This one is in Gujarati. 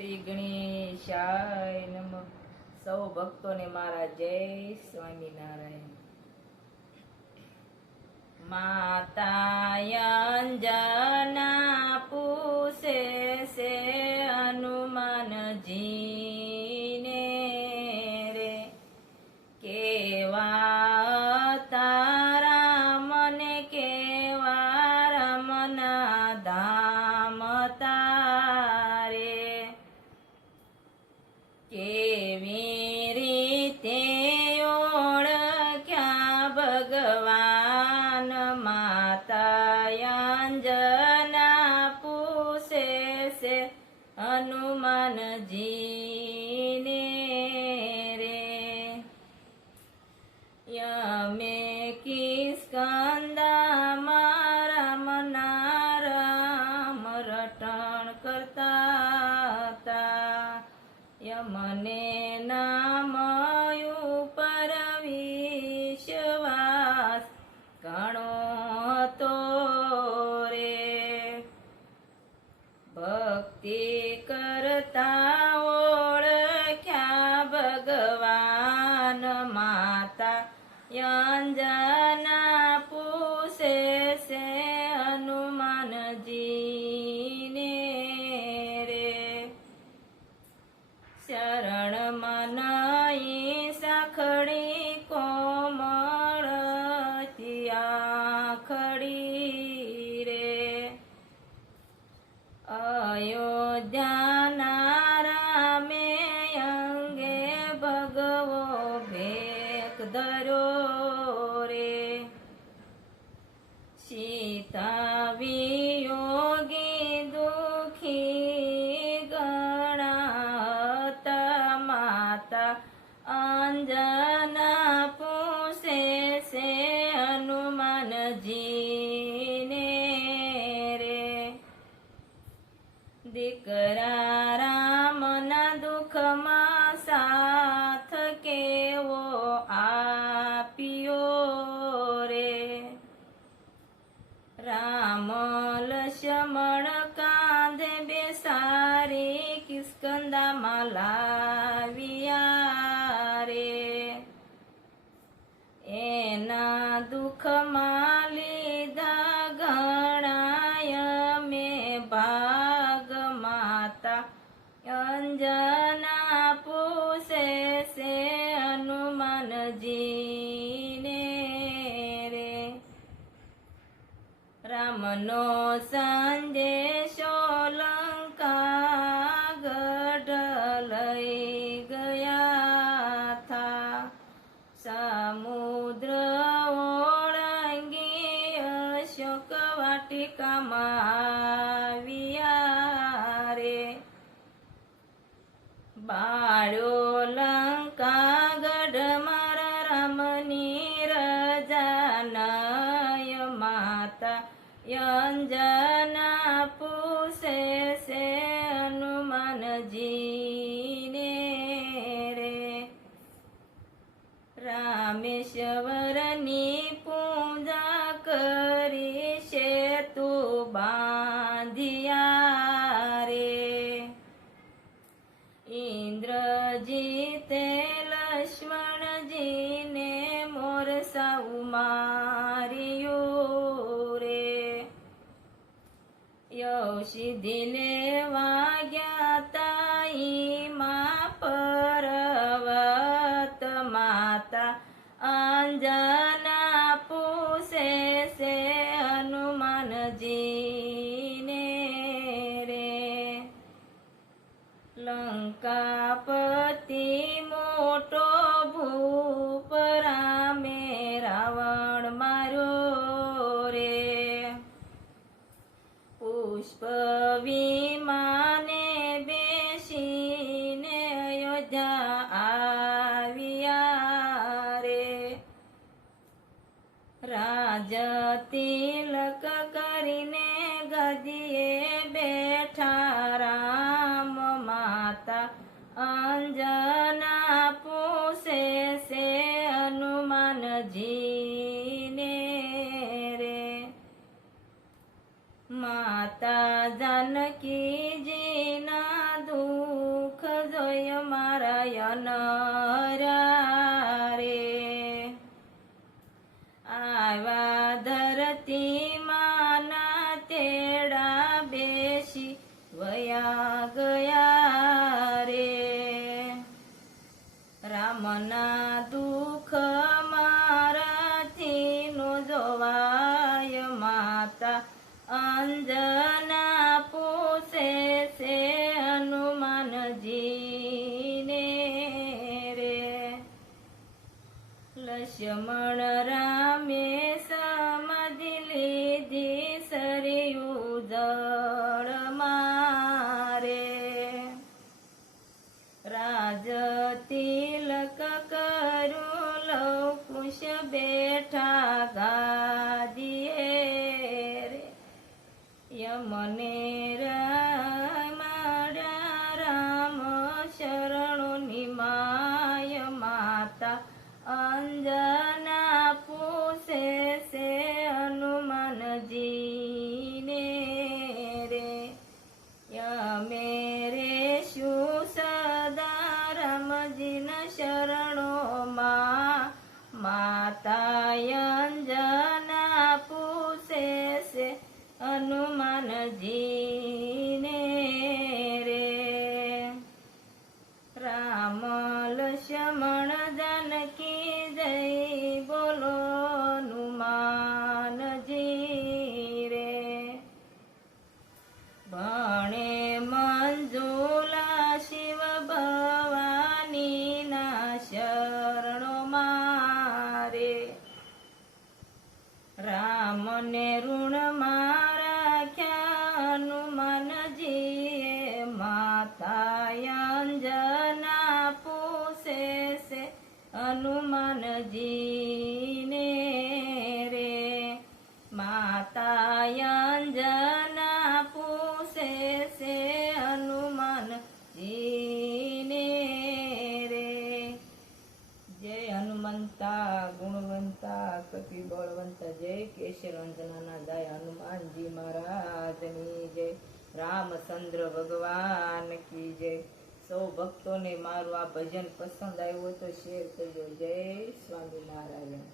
શ્રી ગણેશાય નમઃ. સૌ ભક્તોને મારા જય સ્વામિનારાયણ. માતા અંજના પૂછે છે હનુમાનજીને રે, કેવા તારા મને કેવા રમના ધામ તારે, કેવી રીતે ઓળખ્યા ભગવાન. માતા અંજના પૂછે છે હનુમાનજીને રે, યમે કિસ્કંદા મારા મના રામ રટણ કરતા તા. યમને નામ ઉપર વિશ્વાસ ઘણો હતો રે, ભક્તિ કરતા ઓળખ્યા ભગવાન. માતા અંજના પૂછે છે હનુમાનજીને રે, શરણમાં નહીં સાખડી કોમળ આખડી રે, અયોધ્યાના રામે અંગે ભગવો ભેખ ધર્યો રે, સીતા વિયોગી દુખી ગણા. માતા અંજના પૂછે છે હનુમાનજીને રે, દીકરા રામના દુઃખમાં સાથ કેવો આપ્યો રે, રામ લક્ષ્મણ કાંધે બેસારી કિસ્કંદામાં લાવ્યા રે, એના દુઃખમાં લીધા ઘણાય મેં ભાગ. માતા અંજના પૂછે છે હનુમાનજીને રે, રામનો સંદેશો લંકા ગઢ લઈ ગયા થા. સમુદ્ર ઓળંગી અશોક વાટિકામાં આવ્યા રે, બાળ્યો લંકા ગઢ મારા રામની રજા નય. માતા અંજના પૂછે છે હનુમાનજીને રે, રામેશ્વરની પૂજા કરી છે તું બાંધિયા રે, ઇન્દ્રજીતે લક્ષ્મણજીને મોરસા માર્યો રે, યૌષિધિ લેવા ગયા તાઈ માં પર્વત. માતા અંજના પૂછે છે હનુમાનજીને રે, લંકાપતિ મોટો ભૂપ રામે રાવણ માર્યો રે, પુષ્પ વિમાને બેસીને અયોધ્યા આવ્યા રે, રાજ તિલક કરીને ગદીએ બેઠા રામ. માતા અંજના નરા રે આવા ધરતી માના તેડા બેસી વયા ગયા રે રામના દુઃખ મારાથી નો જોવાય માતા અંજના પૂછે છે હનુમાનજીને રે લક્ષ્મણ રામે સમાધિ લીધી સરયુ જળ મારે રાજ તિલક કરું લવકુશ બેઠા ગાદીએ રે યમને રામાડા રામ શરણો નિમાય માતા અંજના પૂછે છે હનુમાનજીને રે યમે રે શું સદા રામજીના શરણોમાં માતા અંજના પૂછે છે હનુમાનજીને રે રામ લક્ષ્મણ જાનકી જય બોલો હનુમાનજી રે ભણે મંજુલા શિવ ભવાનીના શરણો મારે રામને ઋણમાં રાખ્યા હનુમાનજીએ માતા અંજના પૂછે છે હનુમાનજીને રે માતા અંજના પૂછે છે હનુમાનજીને રે જય હનુમંતા ગુણવંતા કપી બળવંતા જય કેશર અંજનાના જય હનુમાનજી મહારાજની જય રામચંદ્ર ભગવાન કી જય સૌ ભક્તોને મારું આ ભજન પસંદ આવ્યું હોય તો શેર કરજો જય સ્વામિનારાયણ